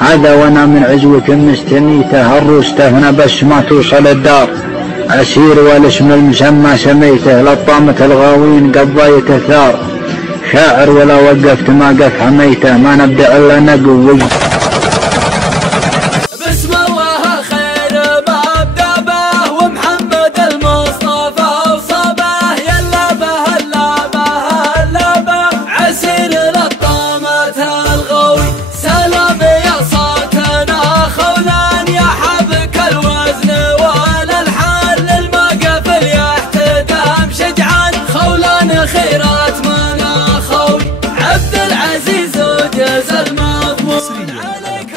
هذا وانا من عزوك مستميته، الروسته هنا بس ما توصل الدار، عسير والاسم المسمى سميته، لطامة الغاوين قضاية ثار، شاعر ولا وقفت ما قف حميته، ما نبدأ الا نقوي. بسم الله خير ما ابدا به، ومحمد المصطفى وصبه، يلا به هلا به هلا به، عسير لطامة الغوي، سلام يا صوتنا خولان، يا حبك الوزن والالحان، للموقف يحتدم شجعان، خولان خيرات من اخوي، عبد العزيز وجز المضمون، عليك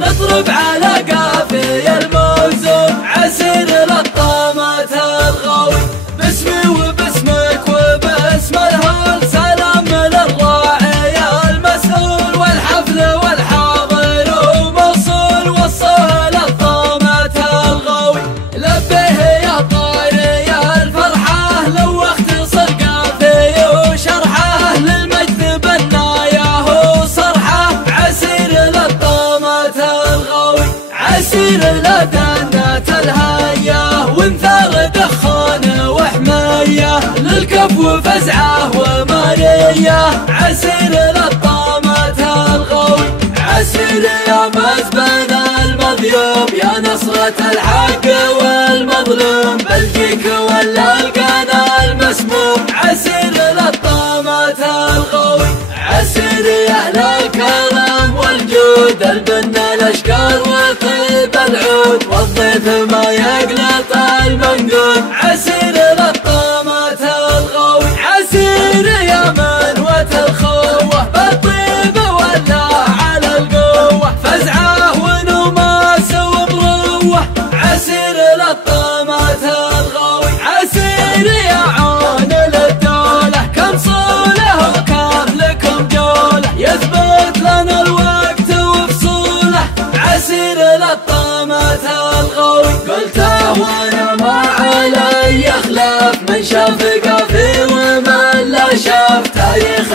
نضرب على قافي الموزون، عسير لطامة الغوي، باسمي وباسمك وباسم الهول، سلام للراعي المسؤول، والحفل والحاضر وموصول، وصوه لطامة الغوي، لبيه يا طاري الفرحة، لو اختصر قافي وشرحه، للمجد بنايه وصرحه، عسير لطامة الغوي، عسير لدنة الهية، وانثار دخان وحمية، للكف فزعه ومارية، عسير لطامة الغوي، عسير يا مزبن المظيوم، يا نصرة الحق والمظلوم، بلجيك ولا القنا المسموم، عسير لطامة الغوي، عسير يا اهل الكرم والجود، البنا الاشكار وطيب العود، والضيف ما يقلط المنقود، عسير لطامة الغوي، عسير يا منوة الخوة، بالطيب ولا على القوة، فزعه ونماس ومروة، عسير لطامة الغوي، عسير يا عون للدولة، كم صوله وكان لكم جولة، يثبت لنا الوقت وفصوله، عسير لطامة الغوي، قلته وانا ما علي خلاف، من شاف قافي ومن لا شاف تاريخ